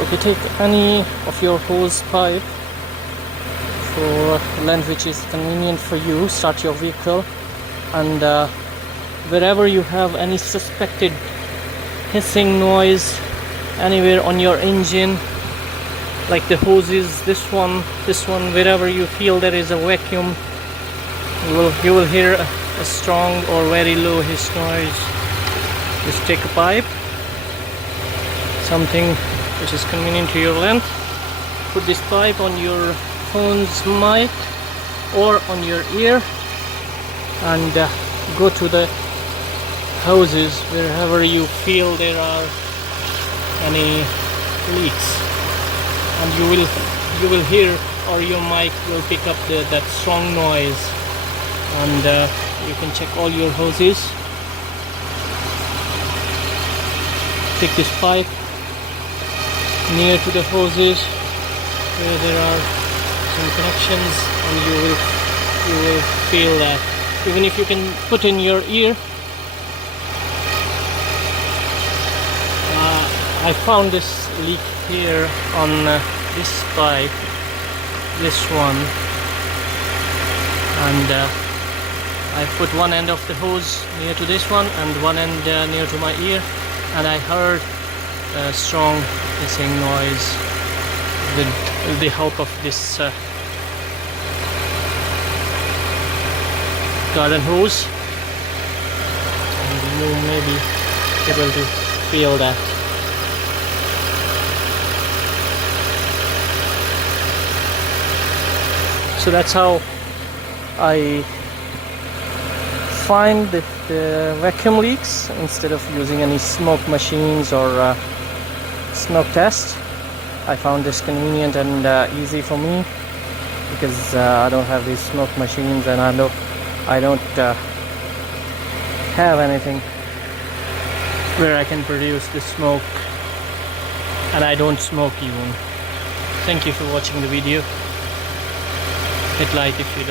Okay, take any of your hose pipe for length which is convenient for you. Start your vehicle, and wherever you have any suspected hissing noise anywhere on your engine, like the hoses, this one, wherever you feel there is a vacuum, you will hear a strong or very low hiss noise. Just take a pipe, something which is convenient to your length, put this pipe on your phone's mic or on your ear, and go to the hoses wherever you feel there are any leaks, and you will hear, or your mic will pick up that strong noise, and you can check all your hoses. Take this pipe near to the hoses where there are some connections, and you will feel that. Even if you can put in your ear. I found this leak here on this pipe, this one, and I put one end of the hose near to this one and one end near to my ear, and I heard a strong hissing noise with the help of this garden hose, and you may be able to feel that. So that's how I find the vacuum leaks instead of using any smoke machines or smoke test. I found this convenient and easy for me, because I don't have these smoke machines, and I don't have anything where I can produce the smoke, and I don't smoke even. Thank you for watching the video. Hit like if you